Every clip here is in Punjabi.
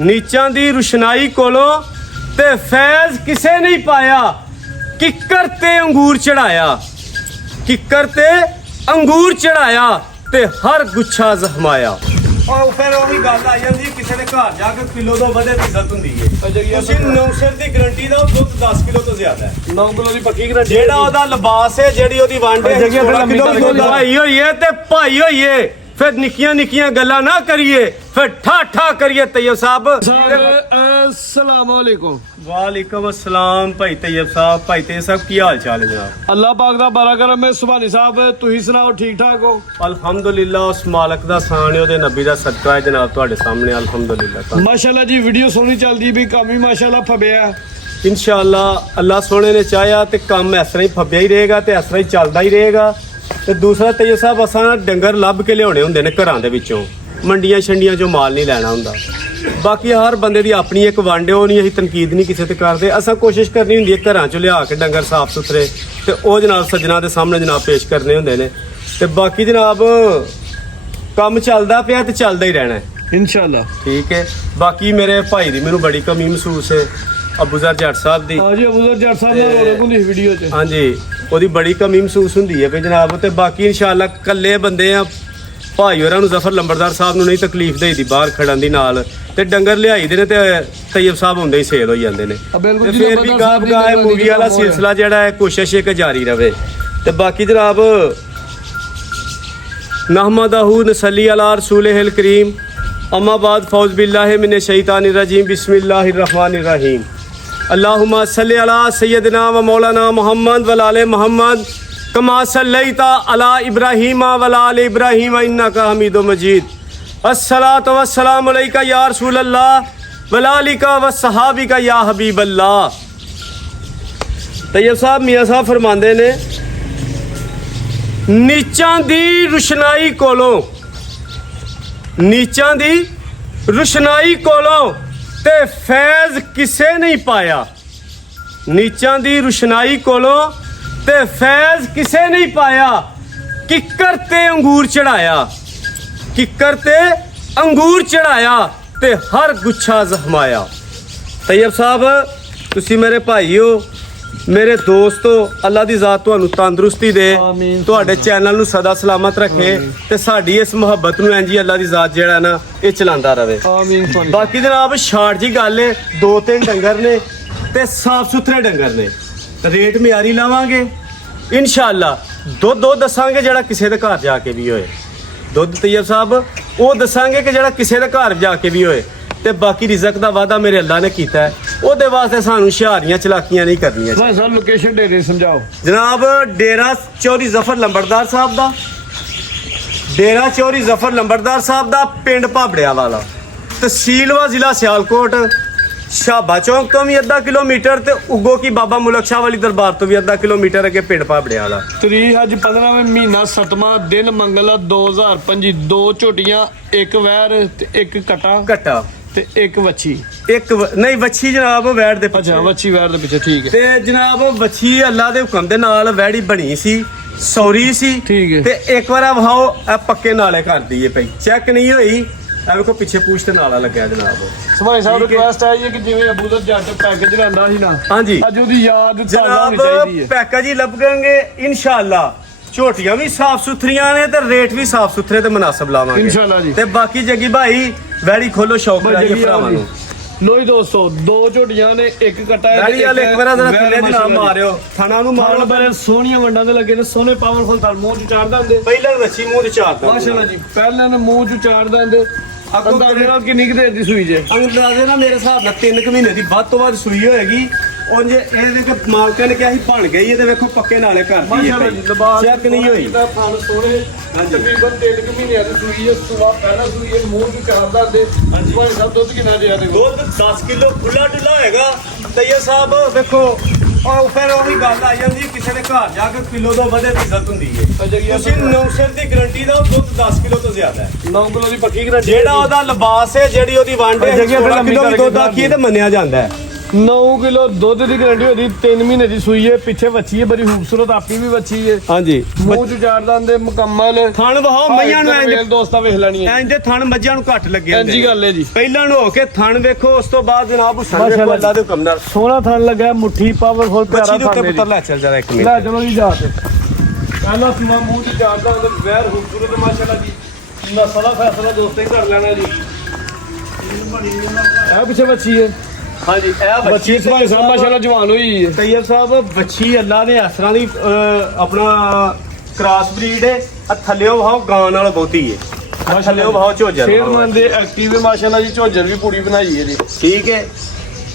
ਨੀਚਾਂ ਦੀ ਰੁਸ਼ਨਾਈ ਕੋਲੋਂ ਤੇ ਫੈਜ਼ ਕਿਸੇ ਨਹੀਂ ਪਾਇਆ। ਕਿੱਕਰ ਤੇ ਅੰਗੂਰ ਚੜਾਇਆ, ਕਿੱਕਰ ਤੇ ਅੰਗੂਰ ਚੜਾਇਆ ਤੇ ਹਰ ਗੁੱਛਾ ਜ਼ਖਮਾਇਆ। ਉਹ ਫਿਰ ਉਹੀ ਗੱਲ ਆ ਜਾਂਦੀ, ਕਿਸੇ ਦੇ ਘਰ ਜਾ ਕੇ ਕਿਲੋ ਤੋਂ ਵਧੇ ਦੀ ਇੱਜ਼ਤ ਹੁੰਦੀ ਹੈ। ਤੁਸੀਂ ਨੌਸ਼ਰ ਦੀ ਗਰੰਟੀ ਦਾ ਦੁੱਧ 10 ਕਿਲੋ ਤੋਂ ਜ਼ਿਆਦਾ ਹੈ। 9 ਕਿਲੋ ਦੀ ਪੱਕੀ ਗਰੰਟੀ। ਜਿਹੜਾ ਉਹਦਾ ਲਿਬਾਸ ਹੈ, ਜਿਹੜੀ ਉਹਦੀ ਵੰਡ ਹੈ, 16 ਕਿਲੋ ਦੀ ਭਾਈ ਹੋਈਏ ਤੇ ਭਾਈ ਹੋਈਏ। ਫਿਰ ਨਿੱਕੀਆਂ ਨਿੱਕੀਆਂ ਗੱਲਾਂ ਨਾ ਕਰੀਏ, ਫਿਰ ਠਾ ਕਰੀਏ। ਤੈयब साहब अस्सलाम वालेकुम। वालेकुम अस्सलाम भाई तैयब साहब। भाई तैयब साहब की हाल चाल है जनाब? अल्लाह पाक दा बड़ा करम है। सुभानी साहब तुही सुनाओ, ठीक ठाक हो? अल्हम्दुलिल्लाह उस मालक दा शान है, ओदे नबी दा सदका है जनाब तुहाडे सामने। अल्हम्दुलिल्लाह माशाल्लाह जी, वीडियो सोहनी चलदी भी, काम भी माशाल्लाह फबिया। इंशाअल्लाह अल्लाह सोने ने चाहया ते काम इस तरह ही फबिया ही रहेगा ते इस तरह ही चलदा ही रहेगा। ਤੇ ਦੂਸਰਾ ਤੈयब साहब ਅਸਾਂ ਡੰਗਰ ਲੱਭ ਕੇ ਲਿਆਉਣੇ ਹੁੰਦੇ ਨੇ ਘਰਾਂ ਦੇ ਵਿੱਚੋਂ, ਮੰਡੀਆਂ ਛੰਡੀਆਂ ਚੋਂ ਮਾਲ ਨਹੀਂ ਲੈਣਾ ਹੁੰਦਾ। ਬਾਕੀ ਹਰ ਬੰਦੇ ਦੀ ਆਪਣੀ ਇੱਕ ਵੰਡ ਹੈ, ਉਹ ਨਹੀਂ ਅਸੀਂ ਤਨਕੀਦ ਨਹੀਂ ਕਿਸੇ ਤੇ ਕਰਦੇ। ਅਸਾਂ ਕੋਸ਼ਿਸ਼ ਕਰਨੀ ਹੁੰਦੀ ਹੈ ਘਰਾਂ ਚੋਂ ਲਿਆ ਕੇ ਡੰਗਰ ਸਾਫ਼ ਸੁਥਰੇ ਤੇ ਉਹ ਜਨਾਬ ਸੱਜਣਾ ਦੇ ਸਾਹਮਣੇ ਜਨਾਬ ਪੇਸ਼ ਕਰਨੇ ਹੁੰਦੇ ਨੇ। ਤੇ ਬਾਕੀ ਜਨਾਬ ਕੰਮ ਚੱਲਦਾ ਪਿਆ ਤੇ ਚੱਲਦਾ ਹੀ ਰਹਿਣਾ इंशाल्लाह। ਠੀਕ ਹੈ। ਬਾਕੀ ਮੇਰੇ ਭਾਈ ਦੀ ਮੈਨੂੰ ਬੜੀ ਕਮੀ ਮਹਿਸੂਸ ਹੈ, ਅਬੂਜ਼ਰ ਜੱਟ ਸਾਹਿਬ ਦੀ। हाँ जी, अबूजर जट साहब ने रौनक हुंदी वीडियो च। ਹਾਂਜੀ ਉਹਦੀ ਬੜੀ ਕਮੀ ਮਹਿਸੂਸ ਹੁੰਦੀ ਹੈ ਵੀ ਜਨਾਬ। ਤੇ ਬਾਕੀ ਇਨਸ਼ਾਅੱਲਾ ਕੱਲੇ ਬੰਦੇ ਆ ਭਾਈ ਹੋਰਾਂ ਨੂੰ, ਜ਼ਫਰ ਲੰਬੜਦਾਰ ਸਾਹਿਬ ਨੂੰ ਨਹੀਂ ਤਕਲੀਫ ਦੇਈਦੀ ਬਾਹਰ ਖੜਨ ਦੀ ਨਾਲ। ਤੇ ਡੰਗਰ ਲਿਆਈ ਦੇ ਨੇ ਤੇ ਤैयब ਸਾਹਿਬ ਹੁੰਦੇ ਹੀ ਸੇਲ ਹੋ ਜਾਂਦੇ ਨੇ। ਬਿਲਕੁਲ ਤੇ ਜੀ, ਫਿਰ ਵੀ ਗਾਬ ਗਾਏ ਮੂਵੀ ਵਾਲਾ ਸਿਲਸਿਲਾ ਜਿਹੜਾ ਹੈ ਕੋਸ਼ਿਸ਼ ਇੱਕ ਜਾਰੀ ਰਵੇ। ਤੇ ਬਾਕੀ ਜਨਾਬ ਨਹਮਦਹੂ ਨਸਲੀ ਅਲਾ रसूलिल करीम अम्मा बाद फौज बिल्लाहि मिनश शैतानिर रजीम बिस्मिल्लाहिर रहमानिर रहीम अल्लाहुम्मा सल्लि अला सय्यदिना व मौलाना मुहम्मद व आले मुहम्मद कमा सल्लैता अला इब्राहीम व आले इब्राहीम इन्नका हमीदुम मजीद। अस्सलातु वस्सलामु अलैका या रसूल अल्लाह व आलिका व सहाबिका या हबीब अल्लाह। तैयब साहब मियां साहब फरमांदे ने, नीचां दी रुशनाई कोलों, नीचां दी रुशनाई कोलों ते फैज़ किसे नहीं पाया। नीचां दी रुशनाई कोलों ते फैज़ किसे नहीं पाया। किक्कर ते अंगूर चढ़ाया, किक्कर ते अंगूर चढ़ाया ते हर गुच्छा जखमाया। तैयब साहब तुसी मेरे भाई हो, मेरे दोस्त हो। अल्लाह दी ज़ात तुहानू तंदुरुस्ती दे, तुहाडे चैनल नू सदा सलामत रखे ते साडी इस मुहब्बत नू इंज ही अल्लाह दी ज़ात जेड़ा ना ये चलांदा रवे। आमीन। बाकी जनाब शार्ट जी गल है, 2-3 डंगर ने ते साफ सुथरे डंगर ने, रेट म्यारी लावांगे इंशाअल्लाह। दुध दसांगे जेड़ा किसी दे घर जाके भी होए, दुध तैयब साहब वो दसांगे कि जेड़ा किसी दे घर जाके भी होए। ਤੇ ਬਾਕੀ ਰਿਜ਼ਕ ਦਾ ਵਾਅਦਾ ਮੇਰੇ ਅੱਲਾ ਨੇ ਕੀਤਾ ਹੈ, ਉਹਦੇ ਵਾਸਤੇ ਸਾਨੂੰ ਹੁਸ਼ਿਆਰੀਆਂ ਚਲਾਕੀਆਂ ਨਹੀਂ ਕਰਨੀਆਂ। भाई साहब लोकेशन डेरे समझाओ जनाब डेरा चौधरी जफर लंबड़दार साहब ਦਾ, डेरा चौधरी जफर लंबड़दार साहब ਦਾ ਪਿੰਡ ਭਾਬੜਿਆ ਵਾਲਾ, ਤਹਿਸੀਲ ਵਾ ਜ਼ਿਲ੍ਹਾ ਸਿਆਲਕੋਟ। ਸ਼ਾਬਾ ਚੌਂਕ ਤੋਂ ਵੀ ਅੱਧਾ ਕਿਲੋਮੀਟਰ ਤੇ ਉਗੋ ਕੀ ਬਾਬਾ ਮੁਲਕ ਸ਼ਾਹ ਵਾਲੀ ਦਰਬਾਰ ਤੋਂ ਵੀ ਅੱਧਾ ਕਿਲੋਮੀਟਰ ਅੱਗੇ ਪਿੰਡ ਭਾਬੜਿਆ ਵਾਲਾ। तरीक अज 15वें महीना 7वां दिन मंगल 2025। 2 ਝੋਟੀਆਂ, 1 ਵੈਰ ਤੇ 1 ਕਟਾ ਘਟਾ ਤੇ 1 ਵੱਛੀ। ਇੱਕ ਨਹੀਂ ਵੱਛੀ ਜਨਾਬ ਵੈੜ ਦੇ ਪਿੱਛੇ। ਅੱਛਾ, ਵੱਛੀ ਵੈਰ ਦੇ ਪਿੱਛੇ, ਠੀਕ ਹੈ। ਤੇ ਜਨਾਬ ਵੱਛੀ ਅੱਲਾ ਦੇ ਹੁਕਮ ਦੇ ਨਾਲ ਵੈੜੀ ਬਣੀ ਸੀ, ਸੌਰੀ ਸੀ। ਠੀਕ ਹੈ। ਤੇ ਇੱਕ ਵਾਰ ਵਹਾਓ ਇਹ ਪੱਕੇ ਨਾਲੇ ਕਰ ਦਈਏ ਪਈ, ਚੈੱਕ ਨਹੀਂ ਹੋਈ। ਇਹ ਵੇਖੋ ਪਿੱਛੇ ਪੂਛ ਤੇ ਨਾਲਾ ਲੱਗਿਆ ਜਨਾਬ। ਸਮਾਈ ਸਾਹਿਬ ਰਿਕੁਐਸਟ ਹੈ ਜੀ ਕਿ ਜਿਵੇਂ ਅਬੂਜ਼ਰ ਜੱਟ ਪੈਕੇਜ ਲੈਂਦਾ ਸੀ ਨਾ, ਹਾਂਜੀ ਅੱਜ ਉਹਦੀ ਯਾਦ ਤਾਜ਼ਾ ਜਨਾਬ ਹੋਣੀ ਚਾਹੀਦੀ ਹੈ। ਪੈਕੇਜ ਹੀ ਲੱਭਾਂਗੇ ਇੰਸ਼ਾਅੱਲਾ। ਝੋਟੀਆਂ ਵੀ ਸਾਫ ਸੁਥਰੀਆਂ ਨੇ ਤੇ ਰੇਟ ਵੀ ਸਾਫ ਸੁਥਰੇ ਤੇ ਮੁਨਾਸਬ ਲਾਵਾਂਗੇ ਇੰਸ਼ਾਅੱਲਾ ਜੀ। ਤੇ ਬਾਕੀ ਜੱਗੀ ਭਾਈ ਵੈੜੀ ਖੋਲੋ ਸ਼ੌਕ ਕਰਾਈਏ ਭਰਾਵਾਂ ਨੂੰ। ਲੋਈ ਦੋਸਤੋ, 2 ਝੋਟੀਆਂ ਨੇ, 1 ਕਟਾ ਹੈ। ਵੈੜੀ ਵਾਲੇ ਇੱਕ ਵਾਰ ਜਰਾ ਥੱਲੇ ਦੀ ਨਾਮ ਮਾਰਿਓ, ਥਾਣਾ ਨੂੰ ਮਾਰੋ। ਬੜੇ ਸੋਹਣੀਆਂ ਵੰਡਾਂ ਦੇ ਲੱਗੇ ਨੇ, ਸੋਹਣੇ ਪਾਵਰਫੁਲ ਤਲ ਮੂੰਹ ਚ ਚਾੜ ਦਿੰਦੇ। ਪਹਿਲਾਂ ਵੱਛੀ ਮੂੰਹ ਤੇ ਚਾਰਦਾ ਮਾਸ਼ਾਅੱਲਾ ਜੀ, ਪਹਿਲਾਂ ਨੇ ਮੂੰਹ ਚ ਚਾੜ ਦਿੰਦੇ। ਅੰਦਾਜ਼ੇ ਨਾਲ ਕਿੰਨੀ ਕੁ ਦੇਰ ਦੀ ਸੂਈ ਜੇ? ਅੰਦਾਜ਼ੇ ਨਾਲ ਮੇਰੇ ਹਿਸਾਬ ਨਾਲ 3 ਮਹੀਨੇ ਦੀ ਵੱਧ ਤੋਂ ਵੱਧ ਸੂਈ ਹੋਏਗੀ। ਉਹ ਜੇ ਇਹਦੇ ਕਿ ਮਾਲਕਾਂ ਨੇ ਕਿਹਾ ਸੀ ਬਣ ਗਈ ਹੈ ਤੇ ਵੇਖੋ ਪੱਕੇ ਨਾਲੇ ਕਰਦੀ ਮਾਸ਼ਾਅੱਲਾ ਜੀ, ਲਬਾਸ ਚੈੱਕ ਨਹੀਂ ਹੋਈ। ਦਾ ਫਲ ਸੋਹਣੇ, ਤਕਰੀਬਨ 3 ਮਹੀਨਿਆਂ ਦੀ ਸੂਈ ਹੈ। ਸੁਆ ਪਹਿਲਾ ਸੂਈ ਹੈ, ਮੂੰਹ ਚ ਚਾੜ ਦਿੰਦੇ। ਭਾਈ ਸਾਹਿਬ ਦੁੱਧ ਕਿੰਨਾ ਜਿਆ ਦੇ? ਦੁੱਧ 10 ਕਿਲੋ ਖੁੱਲਾ ਡੁੱਲਾ ਹੋਏਗਾ। ਤੈयब ਸਾਹਿਬ ਵੇਖੋ ਉਹ ਫਿਰ ਉਹੀ ਗੱਲ ਆ ਜਾਂਦੀ, ਕਿਸੇ ਦੇ ਘਰ ਜਾ ਕੇ ਕਿਲੋ ਤੋਂ ਵਧੇ ਦੀ ਇੱਜ਼ਤ ਹੁੰਦੀ ਹੈ। ਤੁਸੀਂ ਨੌਸ਼ਰ ਦੀ ਗਰੰਟੀ ਦਾ ਦੁੱਧ 10 ਕਿਲੋ ਤੋਂ ਜ਼ਿਆਦਾ ਹੈ। 9 ਕਿਲੋ ਦੀ ਪੱਕੀ ਗਰੰਟੀ। ਜਿਹੜਾ ਉਹਦਾ ਲਿਬਾਸ ਹੈ, ਜਿਹੜੀ ਉਹਦੀ ਵੰਡ ਹੈ, 16 ਕਿਲੋ ਵੀ ਦੁੱਧ ਆਖੀਏ ਤੇ ਮੰਨਿਆ ਜਾਂਦਾ ਹੈ। 9 ਕਿਲੋ ਦੁੱਧ ਦੀ ਗਰੰਟੀ ਹੋਦੀ 3 ਮਹੀਨੇ ਦੀ ਸੂਈ ਹੈ ਪਿੱਛੇ ਬੱਚੀ ਹੈ ਬੜੀ ਖੂਬਸੂਰਤ ਆਪੀ ਵੀ ਬੱਚੀ ਹੈ ਹਾਂਜੀ ਮੂੰਹ ਚ ਚਾੜਦਾਂ ਦੇ ਮੁਕੰਮਲ ਥਣ ਵਹਾਓ ਮਈਆਂ ਨੂੰ ਵੇਲ ਦੋਸਤਾਂ ਵੇਖ ਲੈਣੀ ਹੈ ਇੰਜ ਦੇ ਥਣ ਮੱਝਾਂ ਨੂੰ ਘੱਟ ਲੱਗੇ ਹੁੰਦੇ ਇੰਜੀ ਨੇ। ਗੱਲ ਹੈ ਜੀ ਪਹਿਲਾਂ ਨੂੰ ਹੋ ਕੇ ਥਣ ਵੇਖੋ ਉਸ ਤੋਂ ਬਾਅਦ ਜਨਾਬ ਮਾਸ਼ਾਅੱਲਾ ਅੱਲਾ ਦੇ ਹੁਕਮ ਨਾਲ ਸੋਹਣਾ ਥਣ ਲੱਗਾ ਮੁੱਠੀ ਪਾਵਰਫੁਲ ਬੱਚੀ ਪਿਆਰਾ ਦੇ ਉੱਤੇ ਥਣ ਪੁੱਤਰ ਲੈ ਚੱਲ ਜਰਾ ਇੱਕ ਮਿੰਟ ਲੈ ਚਲੋ ਜੀ ਜਾ ਕੇ ਪਹਿਲਾ ਸੁਣਾ ਮੂੰਹ ਚ ਚਾੜਦਾਂ ਦੇ ਵੈਰ ਖੂਬਸੂਰਤ ਮਾਸ਼ਾਅੱਲਾ ਜੀ ਨਸਲ ਦਾ ਫੈਸਲਾ ਦੋਸਤਾਂ ਹੀ ਕਰ ਲੈਣਾ ਜੀ ਇਹ ਪਿੱਛੇ ਬੱਚੀ ਹੈ ਹਾਂਜੀ ਇਹ ਬੱਚੀ ਭਾਈ ਸਾਹਿਬ ਮਾਸ਼ਾਅੱਲਾ ਜਵਾਨ ਹੋਈ ਹੈ ਤੈਯਬ ਸਾਹਿਬ ਬੱਚੀ ਅੱਲਾ ਦੇ ਅਸਰਾਂ ਦੀ ਆਪਣਾ ਕ੍ਰਾਸ ਬਰੀਡ ਹੈ ਆ ਥੱਲਿਓ ਵਹਾਓ ਗਾਂ ਨਾਲ ਬਹੁਤੀ ਹੈ ਥੱਲਿਓ ਵਹਾਓ ਝੋਜਰ ਸਿਹਤਮੰਦ ਦੇ ਐਕਟਿਵ ਮਾਸ਼ਾਅੱਲਾ ਜੀ ਝੋਜਰ ਵੀ ਪੂਰੀ ਬਣਾਈ ਹੈ ਜੀ ਠੀਕ ਹੈ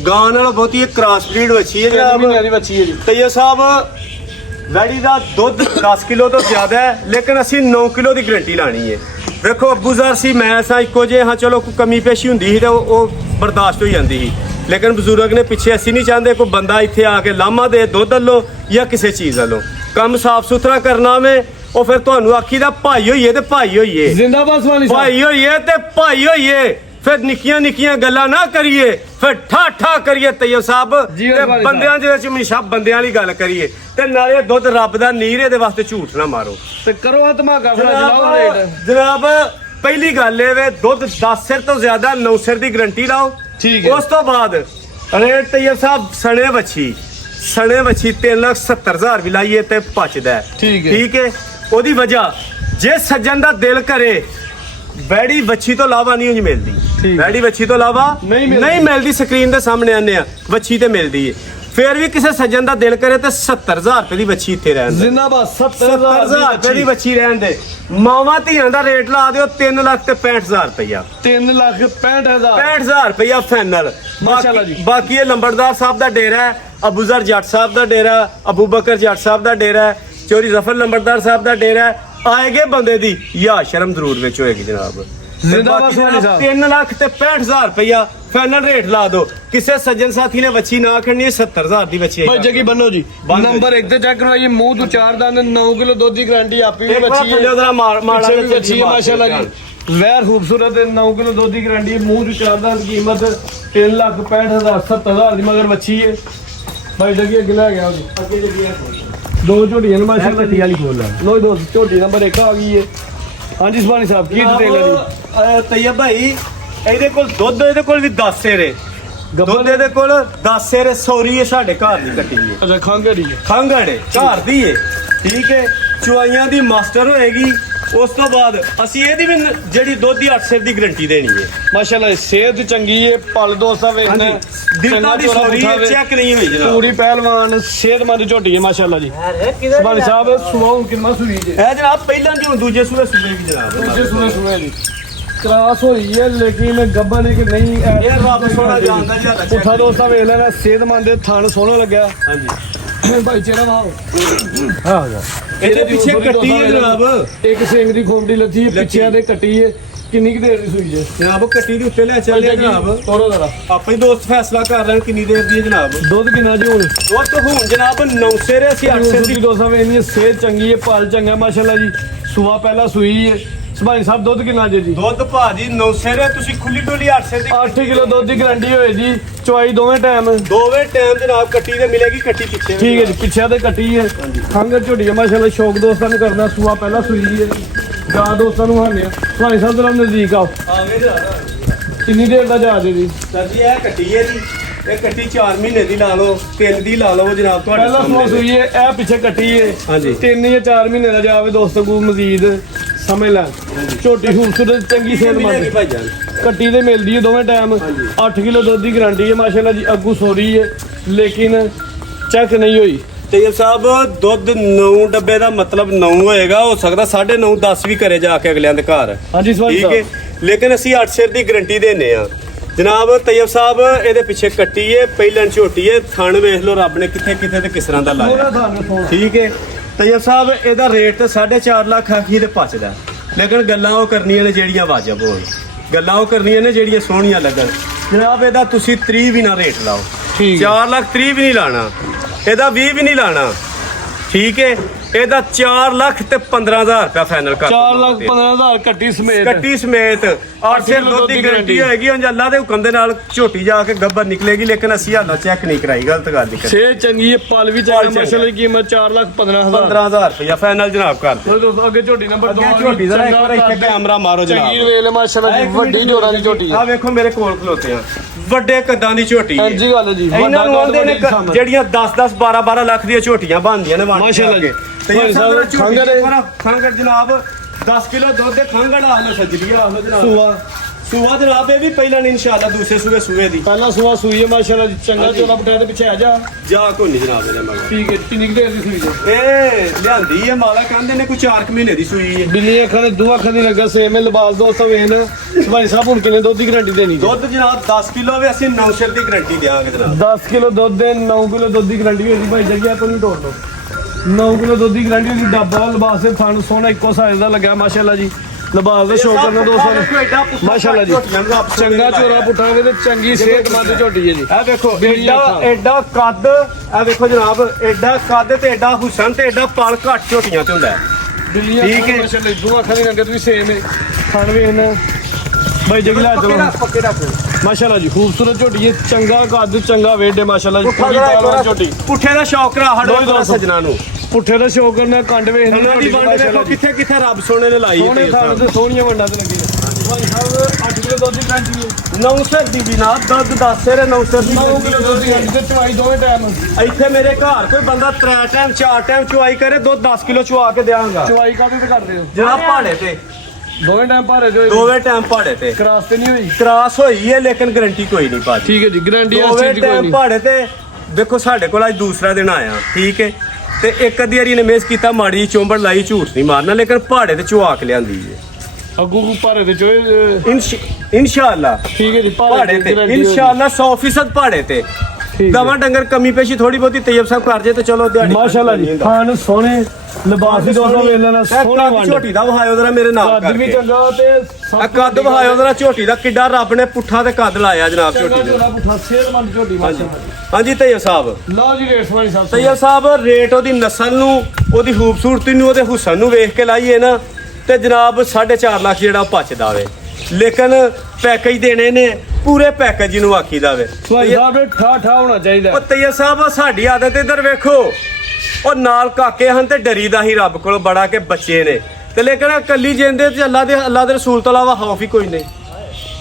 ਗਾਂ ਨਾਲ ਬਹੁਤੀ ਹੈ ਕ੍ਰਾਸ ਬਰੀਡ ਬੱਚੀ ਹੈ 3 ਜਨਾਬ ਮਹੀਨਿਆਂ ਦੀ ਬੱਚੀ ਹੈ ਜੀ ਤੈਯਬ ਸਾਹਿਬ ਵੈੜੀ ਦਾ ਦੁੱਧ 10 ਕਿਲੋ ਤੋਂ ਜ਼ਿਆਦਾ ਹੈ ਲੇਕਿਨ ਅਸੀਂ 9 ਕਿਲੋ ਦੀ ਗਰੰਟੀ ਲਾਣੀ ਹੈ ਵੇਖੋ ਅਬੂਜ਼ਰ ਸੀ ਮੈਂ ਸਾਂ ਇੱਕੋ ਜੇ ਹਾਂ ਚਲੋ ਕੋਈ ਕਮੀ ਪੇਸ਼ੀ ਹੁੰਦੀ ਸੀ ਤੇ ਉਹ ਬਰਦਾਸ਼ਤ ਹੋ ਜਾਂਦੀ ਸੀ ਲੇਕਿਨ ਬਜ਼ੁਰਗ ਨੇ ਪਿੱਛੇ ਅਸੀਂ ਨਹੀਂ ਚਾਹੁੰਦੇ ਕੋਈ ਬੰਦਾ ਇੱਥੇ ਆ ਕੇ ਲਾਮਾ ਦੇ ਦੁੱਧ ਵੱਲੋਂ ਜਾਂ ਕਿਸੇ ਚੀਜ਼ ਵੱਲੋਂ ਕੰਮ ਸਾਫ ਸੁਥਰਾ ਕਰਨਾ ਵੇ ਉਹ ਫਿਰ ਤੁਹਾਨੂੰ ਆਖੀ ਦਾ ਭਾਈ ਹੋਈਏ ਤੇ ਭਾਈ ਹੋਈਏ ਜ਼ਿੰਦਾਬਾਦ ਸਵਾਨੀ ਸਾਹਿਬ ਭਾਈ ਹੋਈਏ ਤੇ ਭਾਈ ਹੋਈਏ ਫਿਰ ਨਿੱਕੀਆਂ ਨਿੱਕੀਆਂ ਗੱਲਾਂ ਨਾ ਕਰੀਏ ਫਿਰ ਠਾ ਠਾ ਕਰੀਏ ਤੈਯਬ ਸਾਹਿਬ ਜੀ ਤੇ ਵਾਲੀ ਬੰਦਿਆਂ ਦੇ ਵਿੱਚ ਹਮੇਸ਼ਾ ਬੰਦਿਆਂ ਵਾਲੀ ਗੱਲ ਕਰੀਏ ਤੇ ਨਾਲੇ ਦੁੱਧ ਰੱਬ ਦਾ ਨੀਰ ਇਹਦੇ ਵਾਸਤੇ ਝੂਠ ਨਾ ਮਾਰੋ ਤੇ ਕਰੋ ਆ ਧਮਾਕਾ ਫਿਰ ਜਨਾਬ ਰੇਟ ਜਨਾਬ ਪਹਿਲੀ ਗੱਲ ਇਹ ਵੇ ਦੁੱਧ 10 ਸਿਰ ਤੋਂ ਜ਼ਿਆਦਾ 9 ਸਿਰ ਦੀ ਗਰੰਟੀ ਲਾਓ ਠੀਕ ਹੈ ਉਸ ਤੋਂ ਬਾਅਦ ਰੇਟ ਤੈਯਬ ਸਾਹਿਬ ਸਣੇ ਵੱਛੀ 3,70,000 ਵੀ ਲਾਈਏ ਤੇ ਪਚਦਾ ਹੈ। ਠੀਕ ਹੈ। ਠੀਕ ਹੈ ਉਹਦੀ ਵਜ੍ਹਾ ਜੇ ਸੱਜਣ ਦਾ ਦਿਲ ਕਰੇ ਵੈੜੀ ਵੱਛੀ ਤੋਂ ਇਲਾਵਾ ਨਹੀਂ ਉਂਝ ਮਿਲਦੀ ਠੀਕ। ਵੈੜੀ ਵੱਛੀ ਤੋਂ ਇਲਾਵਾ ਨਹੀਂ ਮਿਲਦੀ। ਨਹੀਂ ਮਿਲਦੀ ਸਕਰੀਨ ਦੇ ਸਾਹਮਣੇ ਆਨੇ ਆ ਵੱਛੀ ਤੇ ਮਿਲਦੀ ਹੈ ਫਿਰ ਵੀ ਕਿਸੇ ਸੱਜਣ ਦਾ ਦਿਲ ਕਰੇ ਤੇ 70,000 ਰੁਪਏ ਦੀ ਵੱਛੀ ਇੱਥੇ ਰਹਿਣ ਦੇ ਜ਼ਿੰਦਾਬਾਦ 70,000 ਰੁਪਏ ਦੀ ਵੱਛੀ ਰਹਿਣ ਦੇ ਮਾਵਾਂ ਧੀਆਂ ਦਾ ਰੇਟ ਲਾ ਦਿਓ 3,65,000 ਰੁਪਇਆ 3,65,000 65,000 ਰੁਪਇਆ ਫਾਈਨਲ ਮਾਸ਼ਾਅੱਲਾ ਜੀ। ਬਾਕੀ ਇਹ ਲੰਬੜਦਾਰ ਸਾਹਿਬ ਦਾ ਡੇਰਾ ਹੈ ਅਬੂਜ਼ਰ ਜੱਟ ਸਾਹਿਬ ਦਾ ਡੇਰਾ ਅਬੂ ਬਕਰ ਜੱਟ ਸਾਹਿਬ ਦਾ ਡੇਰਾ ਹੈ ਚੋਰੀ ਜ਼ਫਰ ਲੰਬੜਦਾਰ ਸਾਹਿਬ ਦਾ ਡੇਰਾ ਹੈ ਆਏਗੇ ਬੰਦੇ ਦੀ ਯਾ ਸ਼ਰਮ ਜ਼ਰੂਰ ਵਿੱਚ ਹੋਏਗੀ ਜਨਾਬ ਜ਼ਿੰਦਾਬਾਦ ਸਵਾਨੀ ਸਾਹਿਬ 3,65,000 ਰੁਪਇਆ ਫਾਈਨਲ ਰੇਟ ਲਾ ਦੋ ਕਿਸੇ ਸੱਜਣ ਸਾਥੀ ਨੇ ਵੱਛੀ ਨਾ ਖੜਨੀ 70,000 ਦੀ ਵੱਛੀ ਭਾਈ ਜੱਗੀ ਬੰਨੋ ਜੀ ਬੰਨ ਨੰਬਰ 1 ਤੇ ਚੈੱਕ ਕਰਵਾਈਏ ਮੂੰਹ ਤੋਂ 4 ਦੰਦ 9 ਕਿਲੋ ਦੁੱਧ ਦੀ ਗਾਰੰਟੀ ਆਪੀ ਵੀ ਬੱਚੀ ਹੈ ਮਾੜਾ ਪਿੱਛੇ ਵੀ ਬੱਚੀ ਹੈ ਮਾਸ਼ਾਅੱਲਾ ਜੀ ਵੈਰ ਖੂਬਸੂਰਤ 9 ਕਿਲੋ ਦੁੱਧ ਦੀ ਗਾਰੰਟੀ ਮੂੰਹ ਤੋਂ 4 ਦੰਦ ਕੀਮਤ 3,65,000 70,000 ਦੀ ਮਗਰ ਬੱਚੀ ਹੈ ਭਾਈ ਜੱਗੀ ਅੱਗੇ ਲੈ ਗਿਆ ਉਹਦੀ ਅੱਗੇ ਜੱਗੀ ਦੋ ਝੋਟੀਆਂ ਨੇ ਮਾਸ਼ਾਅੱਲਾ ਕੱਟੀ ਵਾਲੀ ਖੋਲ ਲੈ ਲੋ ਦੋ ਝੋਟੀ ਨੰਬਰ 1 ਆ ਗਈ ਹੈ ਹਾਂਜੀ ਸੁਭਾਨੀ ਸਾਹਿਬ ਕੀ ਡਿਟੇਲ ਹੈ ਜੀ ਤੈਯਬ ਭਾਈ ਇਹਦੇ ਕੋਲ ਦੁੱਧ ਇਹਦੇ ਕੋਲ ਵੀ 10 ਸੇਰੇ ਦੁੱਧ ਇਹਦੇ ਕੋਲ 10 ਸੇਰੇ ਸੌਰੀ ਹੈ ਸਾਡੇ ਘਰ ਦੀ ਕੱਟੀ ਹੈ ਅੱਛਾ ਖਾਂਗੜੀ ਹੈ ਖੰਗੜੇ ਘਰ ਦੀ ਹੈ ਠੀਕ ਹੈ ਚੁਆਈਆਂ ਦੀ ਮਾਸਟਰ ਹੋਏਗੀ ਉਸ ਤੋਂ ਬਾਅਦ ਅਸੀਂ ਇਹਦੀ ਵੀ ਜਿਹੜੀ ਦੁੱਧ ਦੀ 8 ਸੇਰ ਦੀ ਗਰੰਟੀ ਦੇਣੀ ਹੈ ਮਾਸ਼ਾਅੱਲਾ ਸਿਹਤ ਚੰਗੀ ਹੈ ਪਲ ਦੋਸਤਾਂ ਵੇਖਣਾ ਦਿਨਾਂ ਦੀ ਸੌਰੀ ਚੈੱਕ ਨਹੀਂ ਹੋਈ ਜਨਾਬ ਪੂਰੀ ਪਹਿਲਵਾਨ ਸਿਹਤਮੰਦ ਝੋਟੀ ਹੈ ਮਾਸ਼ਾਅੱਲਾ ਜੀ ਸੁਭਾਨੀ ਸਾਹਿਬ ਸੁਣਾਓ ਕਿੰਨਾ ਸੂਈ ਜੀ ਇਹ ਜਨਾਬ ਪਹਿਲਾਂ ਜੀ ਹੁਣ ਦੂਜੇ ਸੂਰੇ ਸੂਰੇਗੀ ਜਨਾਬ ਦੂਜੇ ਸੁਣੇ ਜੀ ਕ੍ਰਾਸ ਹੋਈ ਹੈ ਲੇਕਿਨ ਗੱਬਾ ਨੇ ਕਿ ਨਹੀਂ ਇਹ ਰੱਬ ਸੋਹਣਾ ਜਾਣਦਾ ਜੀ ਹਾਲਾ ਪੁੱਠਾ ਦੋਸਤਾਂ ਵੇਖ ਲੈਣਾ ਸਿਹਤਮੰਦ ਦੇ ਥਣ ਸੋਹਣਾ ਲੱਗਿਆ ਹਾਂਜੀ ਭਾਈ ਚਿਹਰਾ ਵਾਓ ਹਾਂ ਇਹਦੇ ਪਿੱਛੇ ਕੱਟੀ ਹੈ ਜਨਾਬ ਇੱਕ ਸਿੰਘ ਦੀ ਖੋਪੜੀ ਲੱਥੀ ਹੈ ਪਿੱਛੇ ਦੇ ਕੱਟੀ ਹੈ ਕਿੰਨੀ ਕੁ ਦੇਰ ਦੀ ਸੂਈ ਜੇ ਜਨਾਬ ਕੱਟੀ ਦੇ ਉੱਤੇ ਲੈ ਚੱਲਿਆ ਜਨਾਬ ਤੋੜੋ ਜ਼ਰਾ ਆਪਾਂ ਹੀ ਦੋਸਤ ਫੈਸਲਾ ਕਰ ਲੈਣ ਕਿੰਨੀ ਦੇਰ ਦੀ ਹੈ ਜਨਾਬ ਦੁੱਧ ਕਿੰਨਾ ਜੀ ਹੁਣ ਦੁੱਧ ਹੁਣ ਜਨਾਬ 9 ਸੇਰੇ ਅਸੀਂ 8 ਸੇਰ ਦੀ ਦੋਸਤਾਂ ਵੇਖ ਇੰਨੀ ਸਿਹਤ ਚੰਗੀ ਹੈ ਪਲ ਚੰਗਾ ਮਾਸ਼ਾਅੱਲਾ ਜੀ ਸੂਆ ਪਹਿਲਾਂ ਸੂਈ ਹੈ ਸੁਭਾਨੀ ਸਾਹਿਬ ਦੁੱਧ ਕਿੰਨਾ ਜੇ ਜੀ ਦੁੱਧ ਭਾਜੀ 9 ਸੇਰੇ ਤੁਸੀਂ ਖੁੱਲੀ ਡੋਲੀ 8 ਸੇਰ ਦੀ 8 ਕਿਲੋ ਦੁੱਧ ਦੀ ਗਾਰੰਟੀ ਹੋਏ ਜੀ ਚੁਆਈ ਦੋਵੇਂ ਟਾਈਮ ਦੋਵੇਂ ਟਾਈਮ ਜਨਾਬ ਕੱਟੀ ਤੇ ਮਿਲੇਗੀ ਕੱਟੀ ਪਿੱਛੇ ਠੀਕ ਹੈ ਜੀ ਪਿੱਛੇ ਤੇ ਕੱਟੀ ਹੈ ਖੰਗਰ ਝੋਟੀ ਹੈ ਮਾਸ਼ਾਅੱਲਾ ਸ਼ੌਕ ਦੋਸਤਾਂ ਨੂੰ ਕਰਨਾ ਸੂਆ ਪਹਿਲਾਂ ਸੂਈ ਹੈ ਗਾਂ ਦੋਸਤਾਂ ਨੂੰ ਹਾਨੇ ਸੁਭਾਨੀ ਸਾਹਿਬ ਜਰਾ ਨਜ਼ਦੀਕ ਆਓ ਆਵੇ ਜਨਾਬ ਕਿੰਨੀ ਦੇਰ ਦਾ ਜਾ ਦੇ ਜੀ ਸਰ ਜੀ ਇਹ ਕੱਟੀ ਹੈ ਜੀ ਇਹ ਕੱਟੀ 4 ਮਹੀਨੇ ਦੀ ਲਾ ਲਓ 3 ਦੀ ਲਾ ਲਓ ਜਨਾਬ ਤੁਹਾਡੇ ਪਹਿਲਾਂ ਸੂਆ ਸੂਈ ਹੈ ਇਹ ਪਿੱਛੇ ਕੱਟੀ ਹੈ ਹਾਂਜੀ 3 ਜਾਂ 4 ਮਹੀਨੇ ਦਾ ਜਾਵੇ ਦੋਸਤੋ ਕੋ ਮਜ਼ੀਦ ਸਮਝ ਲੈ ਝੋਟੀ ਖੂਬਸੂਰਤ ਚੰਗੀ ਸਿਹਤਮੰਦ ਭਾਈ ਜਾਨ ਕੱਟੀ ਤੇ ਮਿਲਦੀ ਹੈ ਦੋਵੇਂ ਟਾਈਮ 8 ਕਿਲੋ ਦੁੱਧ ਦੀ ਗਾਰੰਟੀ ਹੈ ਮਾਸ਼ਾਅੱਲਾ ਜੀ ਅੱਗੂ ਸੋਰੀ ਹੈ ਲੇਕਿਨ ਚੈੱਕ ਨਹੀਂ ਹੋਈ ਤੇਜਲ ਸਾਹਿਬ ਦੁੱਧ 9 ਡੱਬੇ ਦਾ ਮਤਲਬ 9 ਹੋਏਗਾ ਹੋ ਸਕਦਾ 9.5 10 ਵੀ ਘਰੇ ਜਾ ਕੇ ਅਗਲਿਆਂ ਦੇ ਘਰ ਹਾਂਜੀ ਸਵਾਲ ਠੀਕ ਹੈ ਲੇਕਿਨ ਅਸੀਂ 8 ਸਿਰ ਦੀ ਗਾਰੰਟੀ ਦੇਨੇ ਆ ਜਨਾਬ ਤੈਯਬ ਸਾਹਿਬ ਇਹਦੇ ਪਿੱਛੇ ਕੱਟੀ ਏ ਪਹਿਲਣ ਝੋਟੀ ਏ ਥਣ ਵੇਖ ਲਓ ਰੱਬ ਨੇ ਕਿੱਥੇ ਕਿੱਥੇ ਤੇ ਕਿਸ ਤਰ੍ਹਾਂ ਦਾ ਲਾਇਆ ਠੀਕ ਹੈ ਤੈਯਬ ਸਾਹਿਬ ਇਹਦਾ ਰੇਟ ਤੇ 4.5 ਲੱਖ ਆਖੀ ਤੇ ਪਚਦਾ ਲੇਕਿਨ ਗੱਲਾਂ ਉਹ ਕਰਨੀਆਂ ਨੇ ਜਿਹੜੀਆਂ ਵਾਜਬ ਹੋਣ ਗੱਲਾਂ ਉਹ ਕਰਨੀਆਂ ਨੇ ਜਿਹੜੀਆਂ ਸੋਹਣੀਆਂ ਲੱਗਣ ਜਨਾਬ ਇਹਦਾ ਤੁਸੀਂ 30 ਵੀ ਨਾ ਰੇਟ ਲਾਓ ਠੀਕ 4 ਲੱਖ 30 ਵੀ ਨਹੀਂ ਲਾਣਾ ਇਹਦਾ 20 ਵੀ ਨਹੀਂ ਲਾਣਾ ਠੀਕ ਹੈ ਇਹਦਾ 4,15,000 ਰੁਪਇਆ ਫਾਈਨਲ ਕਰ 4,15,000 ਕੱਟੀ ਸਮੇਤ। ਕੱਟੀ ਸਮੇਤ 8 ਸਿਰ ਦੁੱਧ ਦੀ ਗਾਰੰਟੀ ਹੋਏਗੀ। ਹੁਣ ਅੱਲਾ ਦੇ ਹੁਕਮ ਦੇ ਨਾਲ ਝੋਟੀ ਜਾ ਕੇ ਗੱਬਰ ਨਿਕਲੇਗੀ, ਲੇਕਿਨ ਅਸੀਂ ਹਾਲੋ ਚੈੱਕ ਨਹੀਂ ਕਰਾਈ, ਗਲਤ ਗੱਲ ਨਹੀਂ ਕਰੀ। ਸੇ ਚੰਗੀ ਹੈ, ਪਲ ਵੀ ਚੰਗਾ, ਮਾਸ਼ਾਅੱਲਾ ਦੀ ਕੀਮਤ 4,15,000 15,000 ਰੁਪਇਆ ਫਾਈਨਲ ਜਨਾਬ ਕਰ ਦਿਓ। ਦੋਸਤੋ ਅੱਗੇ ਝੋਟੀ ਨੰਬਰ 2 ਅੱਗੇ ਝੋਟੀ ਦਾ ਇੱਕ ਵਾਰ ਇੱਥੇ ਕੈਮਰਾ ਮਾਰੋ ਜਨਾਬ। ਚੰਗੀ ਵੇਲੇ ਮਾਸ਼ਾਅੱਲਾ ਦੀ ਵੱਡੀ ਜੋਰਾਂ ਦੀ ਝੋਟੀ ਹੈ। ਆ ਵੇਖੋ ਮੇਰੇ ਕੋਲ ਖਲੋਤੇ ਆ, ਵੱਡੇ ਕੱਦਾਂ ਦੀ ਝੋਟੀ ਹੈ। ਹਾਂਜੀ ਗੱਲ ਜੀ, ਇਹਨਾਂ ਨੂੰ ਆਉਂਦੇ ਨੇ ਜਿਹੜੀਆਂ 10-10 12-12 ਲੱਖ ਦੀਆਂ ਝੋਟੀਆਂ ਬਣਦੀਆਂ ਨੇ ਮਾਸ਼ਾਅੱਲਾ ਜੀ। ਤੇ ਇਹ ਖੰਗੜ ਜਨਾਬ 10 ਕਿਲੋ ਦੁੱਧ ਦੇ ਖੰਗੜ ਆ ਲੋ ਸੱਜਰੀ ਆ ਲੋ ਜਨਾਬ। ਸੂਆ ਜਨਾਬ ਇਹ ਵੀ ਪਹਿਲਾਂ ਨਹੀਂ ਇਨਸ਼ਾਅੱਲਾ ਦੂਸਰੇ ਸੂਏ ਦੀ ਪਹਿਲਾ ਸੂਆ ਸੂਈ ਹੈ ਮਾਸ਼ਾਅੱਲਾ ਜੀ। ਚੰਗਾ ਚੋਲਾ ਪਟਿਆ ਤੇ ਪਿੱਛੇ ਆ ਜਾ ਕੋਈ ਨਹੀਂ ਜਨਾਬ ਇਹਦੇ ਮਗਰ। ਠੀਕ ਹੈ, ਕਿੰਨੀ ਕੁ ਦੇਰ ਦੀ ਸੂਈ ਹੈ ਇਹ ਲਿਆਂਦੀ ਹੈ ਮਾਲਾ, ਕਹਿੰਦੇ ਨੇ ਕੋਈ 4 ਮਹੀਨੇ ਦੀ ਸੂਈ ਹੈ। ਬਿੱਲੀ ਅੱਖਾਂ ਦੇ ਦੋ ਅੱਖਾਂ ਦੀ ਲੱਗਾ ਸੇਮ ਹੈ ਲਿਬਾਸ ਦੋਸਤੋ ਵੇਖ ਭਾਈ ਸਾਹਿਬ ਹੁਣ ਕਿੰਨੇ ਦੁੱਧ ਦੀ ਗਾਰੰਟੀ ਦੇਣੀ ਜੀ? ਦੁੱਧ ਜਨਾਬ 10 ਕਿਲੋ ਵੀ ਅਸੀਂ 9 ਸਿਰ ਦੀ ਗਾਰੰਟੀ ਦਿਆਂਗੇ ਜਨਾਬ। 10 ਕਿਲੋ ਦੁੱਧ ਦੇ 9 ਕਿਲੋ ਦੁੱਧ ਦੀ ਗਾਰੰਟੀ ਹੋਈ ਭਾਈ ਜੱਗਿਆ ਤੋਂ ਨਹੀਂ ਤੋੜ ਦੋ। 9 ਕਿਲੋ ਦੁੱਧ ਦੀ ਗਾਰੰਟੀ ਹੋਈ। ਡੱਬਾ ਲਿਬਾਸ ਦੇ ਥਣ ਸੋਹਣਾ ਇੱਕੋ ਸਾਈਜ਼ ਦਾ ਲੱਗਾ ਮਾਸ਼ਾਅੱਲਾ ਜੀ। ਲਿਬਾਸ ਦਾ ਸ਼ੌਕ ਕਰਨਾ ਦੋਸਤਾਂ ਮਾਸ਼ਾਅੱਲਾ ਜੀ। ਚੰਗਾ ਚੋਰਾ ਪੁੱਠਾ ਵੇ ਤੇ ਚੰਗੀ ਸਿਹਤਮੰਦ ਝੋਟੀ ਹੈ ਜੀ। ਇਹ ਵੇਖੋ ਐਡਾ ਕੱਦ, ਇਹ ਵੇਖੋ ਜਨਾਬ ਐਡਾ ਕੱਦ ਤੇ ਐਡਾ ਹੁਸਨ ਤੇ ਐਡਾ ਪਲ ਘੱਟ ਝੋਟੀਆਂ ਚ ਹੁੰਦਾ ਹੈ। ਠੀਕ ਹੈ ਮਾਸ਼ਾਅੱਲਾ ਦੋ ਅੱਖਾਂ ਦੀ ਰੰਗਤ ਵੀ ਸੇਮ ਹੈ। ਥਣ ਵੇਖਣਾ ਭਾਈ ਜੱਗੀ ਲਾ ਚਲੋ ਪੱਕੇ ਰੱਖ ਮਾਸ਼ਾਅੱਲਾ ਜੀ। ਖੂਬਸੂਰਤ ਝੋਟੀ ਹੈ, ਚੰਗਾ ਕੱਦ ਚੰਗਾ ਵੇਟ ਹੈ ਮਾਸ਼ਾਅੱਲਾ ਜੀ। ਪੂਰੀ ਪਹਿਲਵਾਨ ਝੋਟੀ। ਪੁੱਠੇ ਦਾ ਸ਼ੌਕ ਰਾ ਹੜੋ ਸੱਜਣਾ ਨੂੰ। ਪੁੱਠੇ ਦਾ ਸ਼ੌਕ ਕਰਨਾ ਕੰਡ ਵੇਖਣਾ ਵੇਖੋ ਕਿੱਥੇ ਕਿੱਥੇ ਰੱਬ ਸੋਨੇ ਨੇ ਲਾਈ ਸੋਹਣੇ ਥਣ ਤੇ ਸੋਹਣੀਆਂ ਵੰਡਾਂ ਤੇ ਲੱਗੀ ਭਾਈ ਸਾਹਿਬ 8 ਕਿਲੋ ਦੁੱਧ ਦੀ ਗਾਰੰਟੀ ਹੈ। 9 ਸਿਰ ਦੀ ਵੀ ਨਾ ਦੁੱਧ 10 ਸਿਰ 9 ਸਿਰ ਦੀ 9 ਕਿਲੋ ਦੁੱਧ ਦੀ ਗਾਰੰਟੀ ਤੇ ਚਵਾਈ ਦੋਵੇਂ ਟਾਈਮ। ਇੱਥੇ ਮੇਰੇ ਘਰ ਕੋਈ ਬੰਦਾ 3 ਟਾਈਮ 4 ਟਾਈਮ ਚੁਆਈ ਕਰੇ ਦੁੱਧ 10 ਕਿਲੋ ਚੁਆ ਕੇ ਦਿਆਂਗਾ। ਚਵਾਈ ਕਾਹਦੇ ਤੇ ਕਰਦੇ ਹੋ ਜਨਾਬ ਪਹਾੜੇ ਤੇ ਦੋਵੇਂ ਟਾਈਮ ਭਾਰੇ ਦੇ ਦੋਵੇਂ ਟਾਈਮ ਪਹਾੜੇ ਤੇ ਕਰਾਸ ਤੇ ਨਹੀਂ ਹੋਈ। ਕ੍ਰਾਸ ਹੋਈ ਹੈ ਲੇਕਿਨ ਗਾਰੰਟੀ ਕੋਈ ਨਹੀਂ ਪਾਜੀ। ਠੀਕ ਹੈ ਜੀ, ਗਾਰੰਟੀ ਇਸ ਦੋਵੇਂ ਚੀਜ਼ ਦੀ ਕੋਈ ਟਾਈਮ ਨਹੀਂ। ਪਹਾੜੇ ਤੇ ਦੇਖੋ ਸਾਡੇ ਕੋਲ ਅੱਜ ਦੂਸਰਾ ਦਿਨ ਆਇਆ, ਠੀਕ ਹੈ, ਤੇ ਇੱਕ ਅੱਧੀ ਵਾਰੀ ਨੇ ਮਿਸ ਕੀਤਾ, ਮਾੜੀ ਜਿਹੀ ਚੋਂਬੜ ਲਾਈ, ਝੂਠ ਨਹੀਂ ਮਾਰਨਾ, ਲੇਕਿਨ ਪਹਾੜੇ ਤੇ ਚੁਆ ਕੇ ਲਿਆਂਦੀ ਹੈ ਅੱਗੂ ਭਾਰੇ ਤੇ ਚੋਏ ਇਨਸ਼ਾਅੱਲਾ। ਠੀਕ ਹੈ ਜੀ, ਪਹਾੜੇ ਤੇ ਇਨਸ਼ਾਅੱਲਾ 100% ਪਹਾੜੇ ਤੇ ਦਵਾ ਡੰਗਰ ਕਮੀ ਪੇਸ਼ੀ ਥੋੜੀ ਬਹੁਤੀ ਤੈਯਬ ਸਾਹਿਬ ਕਰ ਜੇ ਤੇ ਚਲੋ ਦਿਹਾੜੀ ਮਾਸ਼ਾਅੱਲਾ ਜੀ। ਖਾਨ ਸੋਹਣੇ ਲਿਬਾਸ ਵੀ ਦੋਸਤੋ ਵੇਖ ਲੈਣਾ ਸੋਹਣਾ ਵੰਡ। ਝੋਟੀ ਦਾ ਵਹਾਇਓ ਜਰਾ ਮੇਰੇ ਨਾਲ ਕੱਦ ਵੀ ਚੰਗਾ ਤੇ ਕੱਦ ਵਹਾਇਓ ਜਰਾ ਝੋਟੀ ਦਾ ਕਿੱਡਾ ਰੱਬ ਨੇ ਪੁੱਠਾ ਤੇ ਕੱਦ ਲਾਇਆ ਜਨਾਬ ਝੋਟੀ ਦੇ। ਚੰਗਾ ਪੁੱਠਾ ਸਿਹਤਮੰਦ ਝੋਟੀ ਮਾਸ਼ਾਅੱਲਾ। ਹਾਂਜੀ ਤੈਯਬ ਸਾਹਿਬ ਲਓ ਜੀ ਰੇਟ ਸਮਾਈ ਸਾਹਿਬ। ਤੈਯਬ ਸਾਹਿਬ ਰੇਟ ਉਹਦੀ ਨਸਲ ਨੂੰ, ਉਹਦੀ ਖੂਬਸੂਰਤੀ ਨੂੰ, ਉਹਦੇ ਹੁਸਨ ਨੂੰ ਵੇਖ ਕੇ ਲਾਈਏ ਨਾ ਤੇ ਜਨਾਬ 4.5 ਲੱਖ ਜਿਹੜਾ ਉਹ ਪਚਦਾ ਵੇ, ਲੇਕਿਨ ਪੈਕੇਜ ਦੇਣੇ ਨੇ ਪੂਰੇ ਪੈਕੇਜ ਨੂੰ ਆਖੀ ਦਾਵੇ। ਭਾਈ ਸਾਹਿਬ ਠਾ ਹੋਣਾ ਚਾਹੀਦਾ। ਉਹ ਤੈਯਬ ਸਾਹਿਬ ਸਾਡੀ ਆਦਤ ਇੱਧਰ ਵੇਖੋ, ਉਹ ਨਾਲ ਕਾਕੇ ਹਨ ਤੇ ਡਰੀਦਾ ਹੀ ਰੱਬ ਕੋਲ ਬੜਾ ਕੇ ਬੱਚੇ ਨੇ, ਤੇ ਲੇਕਿਨ ਕੱਲੀ ਜਿੰਦੇ ਤੇ ਅੱਲਾ ਦੇ ਰਸੂਲ ਤੋਂ ਇਲਾਵਾ ਖੌਫ ਹੀ ਕੋਈ ਨਹੀਂ।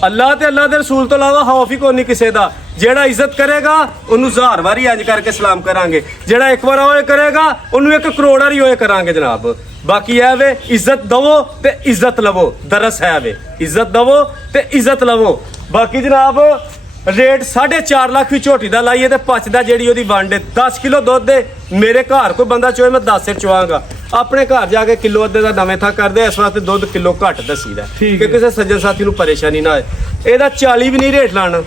ਅੱਲਾ ਤੇ ਅੱਲਾ ਦੇ ਰਸੂਲ ਤੋਂ ਇਲਾਵਾ ਖੌਫ ਹੀ ਕੋਈ ਨਹੀਂ ਕਿਸੇ ਦਾ। ਜਿਹੜਾ ਇੱਜ਼ਤ ਕਰੇਗਾ ਉਹਨੂੰ 1000 ਵਾਰੀ ਇੰਜ ਕਰਕੇ ਸਲਾਮ ਕਰਾਂਗੇ, ਜਿਹੜਾ ਇੱਕ ਵਾਰ ਹੋਏ ਕਰੇਗਾ ਉਹਨੂੰ 1 ਕਰੋੜ ਵਾਰੀ ਹੋਏ ਕਰਾਂਗੇ ਜਨਾਬ। ਬਾਕੀ ਇਹ ਵੇ ਇੱਜ਼ਤ ਦਵੋ ਤੇ ਇੱਜ਼ਤ ਲਵੋ, ਦਰਸ ਹੈ ਵੇ ਇੱਜ਼ਤ ਦਵੋ ਤੇ ਇੱਜ਼ਤ ਲਵੋ। ਬਾਕੀ ਜਨਾਬ ਰੇਟ 4.5 ਲੱਖ ਵੀ ਝੋਟੀ ਦਾ ਲਾਈਏ ਤੇ ਪਚਦਾ ਜਿਹੜੀ ਉਹਦੀ ਵੰਡ ਹੈ 10 ਕਿਲੋ ਦੁੱਧ ਦੇ। ਮੇਰੇ ਘਰ ਕੋਈ ਬੰਦਾ ਚੋਏ ਮੈਂ 10 ਸਿਰ ਚਵਾਂਗਾ, ਆਪਣੇ ਘਰ ਜਾ ਕੇ ਕਿਲੋ ਅੱਧੇ ਦਾ ਨਵੇਂ ਥਾਂ ਕਰਦੇ। ਇਸ ਵਾਸਤੇ ਦੁੱਧ ਕਿਲੋ ਘੱਟ ਦਸੀਦਾ ਕਿ ਕਿਸੇ ਸੱਜਣ ਸਾਥੀ ਨੂੰ ਪਰੇਸ਼ਾਨੀ ਨਾ ਹੋਏ। ਇਹਦਾ 40 ਵੀ ਨਹੀਂ ਰੇਟ ਲਾਣਾ,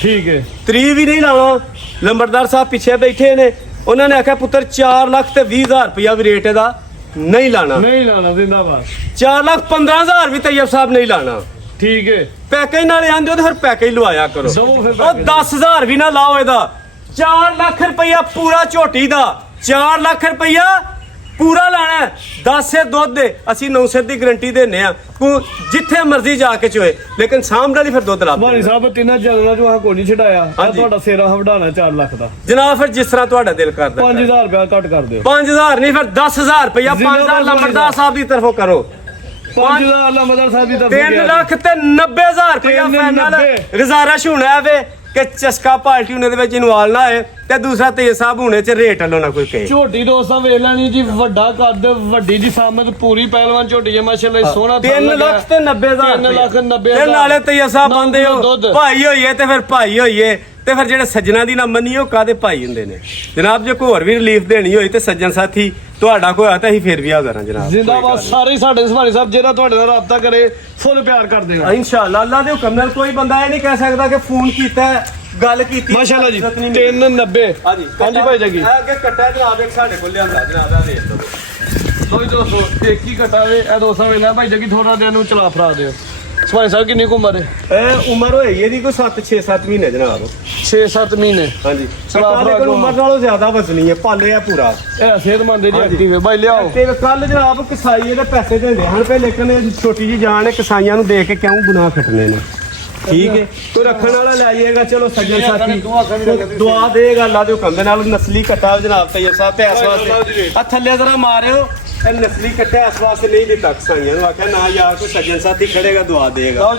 ਠੀਕ ਹੈ 30 ਵੀ ਨਹੀਂ ਲਾਣਾ। ਲੰਬੜਦਾਰ ਸਾਹਿਬ ਪਿੱਛੇ ਬੈਠੇ ਨੇ, ਉਹਨਾਂ ਨੇ ਆਖਿਆ ਪੁੱਤਰ 4 ਲੱਖ ਤੇ 20,000 ਰੁਪਇਆ ਵੀ ਰੇਟ ਇਹਦਾ ਨਹੀਂ ਲਾਣਾ। ਨਹੀਂ ਲਾਣਾ ਜ਼ਿੰਦਾਬਾਦ। 4,15,000 ਵੀ ਤੈਯਬ ਸਾਹਿਬ ਨਹੀਂ ਲਾਣਾ। ਠੀਕ ਹੈ ਪੈਕੇਜ ਨਾਲ ਆਂਦੇ ਹੋ ਤੇ ਫਿਰ ਪੈਕੇਜ ਲਵਾਇਆ ਕਰੋ। ਉਹ 10,000 ਵੀ ਨਾ ਲਾਓ ਇਹਦਾ। 4 ਲੱਖ ਰੁਪਇਆ ਪੂਰਾ ਝੋਟੀ ਦਾ, 4 ਲੱਖ ਰੁਪਇਆ ਪੂਰਾ ਲਾਣਾ। 10 ਸਿਰ ਦੁੱਧ ਦੇ ਅਸੀਂ 9 ਸਿਰ ਦੀ ਗਾਰੰਟੀ ਦਿੰਨੇ ਆ, ਜਿੱਥੇ ਮਰਜ਼ੀ ਜਾ ਕੇ ਚੋਏ, ਲੇਕਿਨ ਸਾਹਮਣੇ ਲਈ ਫਿਰ ਦੁੱਧ ਲੱਭ। ਭਾਈ ਸਾਹਿਬ ਤਿੰਨਾਂ ਚੈਨਲਾਂ ਚੋਂ ਕੋਈ ਨਹੀਂ ਛਡਾਇਆ। ਤੁਹਾਡਾ ਸੇਰਾ ਵਢਾਣਾ 4 ਲੱਖ ਦਾ ਜਨਾਬ। ਫਿਰ ਜਿਸ ਤਰ੍ਹਾਂ ਤੁਹਾਡਾ ਦਿਲ ਕਰਦਾ 5000 ਰੁਪਇਆ ਘੱਟ ਕਰ ਦਿਓ। 5000 ਨਹੀਂ ਫਿਰ 10,000 ਰੁਪਇਆ 5000 ਲੰਬੜਦਾਰ ਸਾਹਿਬ ਦੀ ਤਰਫੋਂ ਕਰੋ। 5000 ਲੰਬੜਦਾਰ ਸਾਹਿਬ ਦੀ ਤਰਫੋਂ 3 ਲੱਖ ਤੇ 90,000 ਰੁਪਇਆ ਫਾਈਨਲ ਗੁਜ਼ਾਰਿਸ਼ ਹੋਣਾ ਵੇ ਕਿ ਚਸਕਾ ਪਾਰਟੀ ਉਹਨੇ ਦੇ ਵਿੱਚ ਇਨਵਾਲ ਨਾ ਹੋਏ ਤੇ ਦੂਸਰਾ ਤੇਜ ਸਾਹਿਬ ਹੋਣੇ ਚ ਰੇਟ ਵੱਲੋਂ ਨਾ ਕੋਈ ਕਹੇ। ਝੋਟੀ ਦੋਸਤਾਂ ਵੇਖ ਲੈਣੀ ਜੀ, ਵੱਡਾ ਕੱਦ, ਵੱਡੀ ਜੀ ਸਾਮਤ, ਪੂਰੀ ਪਹਿਲਵਾਨ ਝੋਟੀ ਹੈ ਮਾਸ਼ਾਅੱਲਾ। ਸੋਹਣਾ 3 ਲੱਖ ਤੇ 90,000 3 ਲੱਖ 90,000 ਤੇ ਨਾਲੇ ਤੇਜ ਸਾਹਿਬ ਬੰਦੇ ਹੋ ਭਾਈ ਹੋਈਏ ਤੇ ਫਿਰ ਭਾਈ ਹੋਈਏ ਤੇ ਫਿਰ ਜਿਹੜੇ ਸੱਜਣਾ ਦੀ ਨਾ ਮੰਨੀਓ ਕਾਦੇ ਭਾਈ ਹੁੰਦੇ ਨੇ ਜਨਾਬ। ਜੇ ਕੋਈ ਹੋਰ ਵੀ ਰਿਲੀਫ ਦੇਣੀ ਹੋਈ ਤੇ ਸੱਜਣ ਸਾਥੀ ਤੁਹਾਡਾ ਕੋਈ ਆ ਤਾਂ ਅਸੀਂ ਫਿਰ ਵੀ ਹਾਜ਼ਰ ਹਾਂ ਜਨਾਬ। ਜ਼ਿੰਦਾਬਾਦ ਸਾਰੇ ਸਾਡੇ ਸਵਾਰੀ ਸਾਹਿਬ, ਜਿਹੜਾ ਤੁਹਾਡੇ ਨਾਲ ਰਾਬਤਾ ਕਰੇ ਫੁੱਲ ਪਿਆਰ ਕਰ ਦੇਗਾ ਇਨਸ਼ਾਅੱਲਾ। ਅੱਲਾ ਦੇ ਹੁਕਮ ਨਾਲ ਕੋਈ ਬੰਦਾ ਇਹ ਨਹੀਂ ਕਹਿ ਸਕਦਾ ਕਿ ਫੋਨ ਕੀਤਾ ਗੱਲ ਕੀਤੀ ਮਾਸ਼ਾਅੱਲਾ ਜੀ। 390 ਹਾਂਜੀ ਭਾਈ ਜੱਗੀ ਅੱਗੇ ਕੱਟਾ ਜਨਾਬ ਇੱਕ ਸਾਡੇ ਕੋਲ ਲਿਆਂਦਾ ਜਨਾਬ ਆ ਦੇਖ ਲਓ। ਦੋਸਤੋ ਇੱਕ ਹੀ ਘਟਾ ਵੇ ਇਹ ਦੋਸਤਾਂ ਵੇਲਾ ਭਾਈ ਜੱਗੀ ਥੋੜਾ ਦਿਨ ਨੂੰ ਚਲਾ ਫਰਾ ਦਿਓ। ਸਵਾਈ ਸਾਹਿਬ ਕਿੰਨੀ ਕੁ ਉਮਰ ਹੈ? ਇਹ ਉਮਰ ਹੋਈ ਇਹਦੀ ਕੋਈ 6-7 ਮਹੀਨੇ ਜਨਾਬ। 6-7 ਮਹੀਨੇ। ਹਾਂਜੀ ਸਲਾਹ ਕਾਲੇ ਕੋਲ ਉਮਰ ਨਾਲੋਂ ਜ਼ਿਆਦਾ ਵਜ਼ਨੀ ਹੈ, ਪਾਲੇ ਆ ਪੂਰਾ। ਇਹ ਸਿਹਤਮੰਦ ਹੈ ਜੀ, ਐਕਟਿਵ ਹੈ ਬਾਈ, ਲਿਆਓ। ਤੇ ਕੱਲ ਜਨਾਬ ਕਸਾਈ ਇਹਦੇ ਪੈਸੇ ਦਿੰਦੇ ਹਨ ਪਏ, ਲੇਕਿਨ ਇਹ ਛੋਟੀ ਜੀ ਜਾਨ ਹੈ, ਕਸਾਈਆਂ ਨੂੰ ਦੇ ਕੇ ਕਿਉਂ ਗੁਨਾਹ ਖੱਟਣੇ ਨੇ। ਠੀਕ ਹੈ, ਕੋਈ ਰੱਖਣ ਵਾਲਾ ਲੈ ਜਾਏਗਾ, ਚਲੋ ਸੱਜਣ ਸਾਥੀ ਦੁਆ ਦੇਗਾ ਅੱਲਾ ਦੇ ਹੁਕਮ ਦੇ ਨਾਲ। ਨਸਲੀ ਕੱਟਾ ਜਨਾਬ ਤੈਯਬ ਸਾਹਿਬ ਤੇ ਇਸ ਵਾਸਤੇ ਆ ਥੱਲੇ ਜ਼ਰਾ ਮਾਰਿਓ, ਇਹ ਨਸਲੀ ਕੱਟਾ ਇਸ ਵਾਸਤੇ ਨਹੀਂ ਦਿੱਤਾ ਕਸਾਈਆਂ ਨੂੰ, ਆਖਿਆ ਨਾ ਯਾਰ ਕੋਈ ਸੱਜਣ ਸਾਥੀ ਖੜੇਗਾ ਦੁਆ ਦੇਗਾ।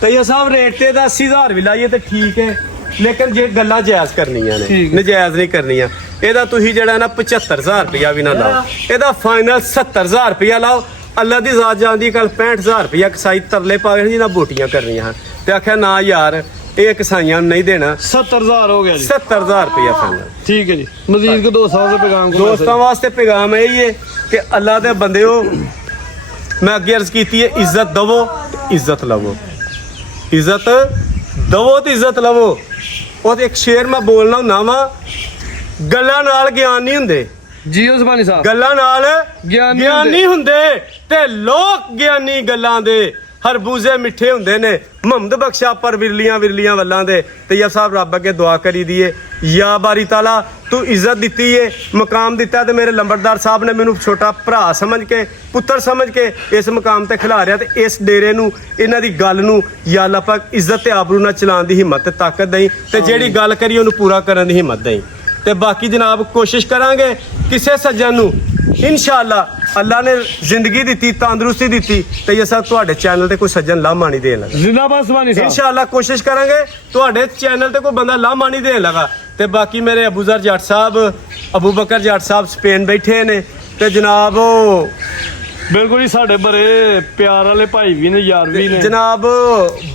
ਤੈਯਬ ਸਾਹਿਬ ਰੇਟ ਤੇ ਦਾ 80,000 ਵੀ ਲਾਈਏ ਤੇ ਠੀਕ ਹੈ, ਲੇਕਿਨ ਜੇ ਗੱਲਾਂ ਜਾਇਜ਼ ਕਰਨੀਆਂ ਨੇ, ਨਜਾਇਜ਼ ਨਹੀਂ ਕਰਨੀਆਂ। ਇਹਦਾ ਤੁਸੀਂ ਜਿਹੜਾ ਨਾ 75,000 ਰੁਪਇਆ ਵੀ ਨਾ ਲਾਓ, ਇਹਦਾ ਫਾਈਨਲ 70,000 ਰੁਪਇਆ ਲਾਓ। ਅੱਲਾ ਦੀ ਜ਼ਾਤ ਜਾਣਦੀ, ਕੱਲ 65,000 ਰੁਪਇਆ ਕਸਾਈ ਤਰਲੇ ਪਾ ਕੇ ਜਿਹਨਾਂ ਬੋਟੀਆਂ ਕਰਨੀਆਂ ਹਨ, ਤੇ ਆਖਿਆ ਨਾ ਯਾਰ ਇਹ ਕਸਾਈਆਂ ਨੂੰ ਨਹੀਂ ਦੇਣਾ। 70,000 ਹੋ ਗਿਆ ਜੀ, 70,000 ਰੁਪਇਆ ਫਾਈਨਲ। ਠੀਕ ਹੈ ਜੀ। ਮਜ਼ੀਦ ਕੋ ਦੋਸਤਾਂ ਦੇ ਪੈਗਾਮ ਦੋਸਤਾਂ ਵਾਸਤੇ ਪੈਗਾਮ ਇਹ ਹੀ ਹੈ ਕਿ ਅੱਲਾ ਦੇ ਬੰਦਿਓ, ਮੈਂ ਅੱਗੇ ਅਰਜ਼ ਕੀਤੀ ਹੈ, ਇੱਜ਼ਤ ਦਵੋ, ਇੱਜ਼ਤ ਲਵੋ। ਇੱਜ਼ਤ ਦਵੋ ਤੇ ਇੱਜ਼ਤ ਲਵੋ। ਉਹ ਤੇ ਇੱਕ ਸ਼ੇਰ ਮੈਂ ਬੋਲਣਾ ਹੁੰਦਾ ਵਾ, ਗੱਲਾਂ ਨਾਲ ਗਿਆਨ ਨਹੀਂ ਹੁੰਦੇ। ਜੀ ਉਸਮਾਨੀ ਸਾਹਿਬ, ਗੱਲਾਂ ਨਾਲ ਗਿਆਨ ਨਹੀਂ ਹੁੰਦੇ, ਤੇ ਲੋਕ ਗਿਆਨੀ ਗੱਲਾਂ ਦੇ ਹਰਬੂਜ਼ੇ ਮਿੱਠੇ ਹੁੰਦੇ ਨੇ। ਮੁਹੰਮਦ ਬਖਸ਼ਾ ਪਰ ਵਿਰਲੀਆਂ ਵੱਲਾਂ ਦੇ। ਤੈਯਬ ਸਾਹਿਬ ਰੱਬ ਅੱਗੇ ਦੁਆ ਕਰੀ ਦੀਏ, ਯਾ ਬਾਰੀ ਤਾਲਾ ਤੂੰ ਇੱਜ਼ਤ ਦਿੱਤੀ ਏ, ਮਕਾਮ ਦਿੱਤਾ, ਤੇ ਮੇਰੇ ਲੰਬੜਦਾਰ ਸਾਹਿਬ ਨੇ ਮੈਨੂੰ ਛੋਟਾ ਭਰਾ ਸਮਝ ਕੇ, ਪੁੱਤਰ ਸਮਝ ਕੇ ਇਸ ਮਕਾਮ ਤੇ ਖਿਲਾ ਰਿਆ, ਤੇ ਇਸ ਡੇਰੇ ਨੂੰ, ਇਹਨਾਂ ਦੀ ਗੱਲ ਨੂੰ ਯਾ ਅੱਲਾ ਪਾਕ ਇੱਜ਼ਤ ਤੇ ਆਬਰੂ ਨਾਲ ਚਲਾਉਣ ਦੀ ਹਿੰਮਤ ਤੇ ਤਾਕਤ ਦੇਈ, ਤੇ ਜਿਹੜੀ ਗੱਲ ਕਰੀ ਉਹਨੂੰ ਪੂਰਾ ਕਰਨ ਦੀ ਹਿੰਮਤ ਦੇਈ। ਤੇ ਬਾਕੀ ਜਨਾਬ ਕੋਸ਼ਿਸ਼ ਕਰਾਂਗੇ ਕਿਸੇ ਸੱਜਣ ਨੂੰ ਇਨਸ਼ਾਅੱਲਾ ਅੱਲਾ ਨੇ ਜ਼ਿੰਦਗੀ ਦਿੱਤੀ, ਤੰਦਰੁਸਤੀ ਦਿੱਤੀ, ਤੇ ਇਹ ਸਭ ਤੁਹਾਡੇ ਚੈਨਲ ਤੇ ਕੋਈ ਸੱਜਣ ਲਾਮਾ ਨਹੀਂ ਦੇਣ ਲੱਗਾ। ਜ਼ਿੰਦਾਬਾਦ ਉਸਮਾਨੀ ਸਾਹਿਬ। ਇਨਸ਼ਾਅੱਲਾ ਕੋਸ਼ਿਸ਼ ਕਰਾਂਗੇ ਤੁਹਾਡੇ ਚੈਨਲ ਤੇ ਕੋਈ ਬੰਦਾ ਲਾਮਾ ਨਹੀਂ ਦੇਣ ਲੱਗਾ। ਤੇ ਬਾਕੀ ਮੇਰੇ ਅਬੂਜ਼ਰ ਜੱਟ ਸਾਹਿਬ, ਅਬੂ ਬਕਰ ਜੱਟ ਸਾਹਿਬ ਸਪੇਨ ਬੈਠੇ ਨੇ, ਤੇ ਜਨਾਬ ਉਹ ਬਿਲਕੁਲ ਹੀ ਸਾਡੇ ਬੜੇ ਪਿਆਰ ਵਾਲੇ ਭਾਈ ਵੀ ਨੇ, ਯਾਰ ਵੀ ਨੇ ਜਨਾਬ।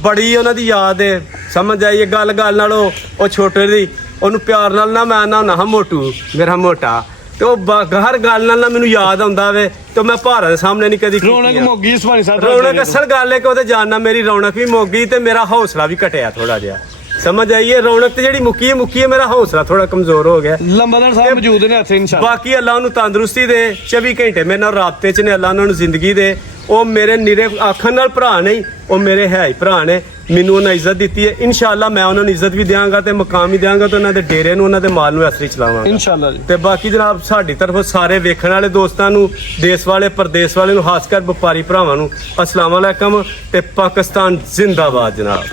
ਬੜੀ ਉਹਨਾਂ ਦੀ ਯਾਦ ਹੈ, ਸਮਝ ਆਈਏ ਗੱਲ ਨਾਲੋਂ ਉਹ ਛੋਟੇ ਦੀ, ਉਹਨੂੰ ਪਿਆਰ ਨਾਲ ਨਾ ਮੈਂ ਨਾ ਮੋਟੂ, ਮੇਰਾ ਮੋਟਾ, ਤੇ ਉਹ ਹਰ ਗੱਲ ਨਾਲ ਨਾ ਮੈਨੂੰ ਯਾਦ ਆਉਂਦਾ ਵੇ, ਤੇ ਮੈਂ ਭਾਰਤ ਦੇ ਸਾਹਮਣੇ ਨਹੀਂ ਕਦੀ ਰੌਣਕ ਮੁੱਕ ਗਈ ਉਸਮਾਨੀ ਸਾਹਿਬ। ਰੌਣਕ ਅਸਲ ਗੱਲ ਹੈ ਕਿ ਉਹਦੇ ਜਾਣ ਨਾਲ ਮੇਰੀ ਰੌਣਕ ਵੀ ਮੁੱਕ ਗਈ, ਤੇ ਮੇਰਾ ਹੌਸਲਾ ਵੀ ਘਟਿਆ ਥੋੜਾ ਜਿਹਾ। ਸਮਝ ਆਈਏ, ਰੌਣਕ ਤੇ ਜਿਹੜੀ ਮੁੱਕੀ ਹੈ, ਮੇਰਾ ਹੌਸਲਾ ਥੋੜਾ ਕਮਜ਼ੋਰ ਹੋ ਗਿਆ। ਲੰਬੜਦਾਰ ਸਾਹਿਬ ਮੌਜੂਦ ਨੇ ਇੱਥੇ ਇਨਸ਼ਾਅੱਲਾ। ਬਾਕੀ ਅੱਲਾ ਉਹਨੂੰ ਤੰਦਰੁਸਤੀ ਦੇ, 24 ਘੰਟੇ ਮੇਰੇ ਨਾਲ ਰਾਬਤੇ 'ਚ ਨੇ, ਅੱਲਾ ਉਹਨਾਂ ਨੂੰ ਜ਼ਿੰਦਗੀ ਦੇ। ਉਹ ਮੇਰੇ ਨਿਰੇ ਆਖਣ ਨਾਲ ਭਰਾ ਨਹੀਂ, ਉਹ ਮੇਰੇ ਹੈ ਹੀ ਭਰਾ ਨੇ। ਮੈਨੂੰ ਉਹਨਾਂ ਇੱਜ਼ਤ ਦਿੱਤੀ ਹੈ, ਇਨਸ਼ਾਅੱਲਾ ਮੈਂ ਉਹਨਾਂ ਨੂੰ ਇੱਜ਼ਤ ਵੀ ਦਿਆਂਗਾ, ਤੇ ਮਕਾਮ ਵੀ ਦਿਆਂਗਾ, ਤੇ ਉਹਨਾਂ ਦੇ ਡੇਰੇ ਨੂੰ, ਉਹਨਾਂ ਦੇ ਮਾਲ ਨੂੰ ਅਸਰੀ ਚਲਾਵਾਂਗਾ ਇਨਸ਼ਾਅੱਲਾ ਜੀ। ਤੇ ਬਾਕੀ ਜਨਾਬ ਸਾਡੀ ਤਰਫੋਂ ਸਾਰੇ ਵੇਖਣ ਵਾਲੇ ਦੋਸਤਾਂ ਨੂੰ, ਦੇਸ਼ ਵਾਲੇ ਪਰਦੇਸ ਵਾਲੇ ਨੂੰ, ਖਾਸ ਕਰ ਵਪਾਰੀ ਭਰਾਵਾਂ ਨੂੰ ਅਸਲਾਮ ਅਲੈਕਮ, ਤੇ ਪਾਕਿਸਤਾਨ ਜ਼ਿੰਦਾਬਾਦ ਜਨਾਬ।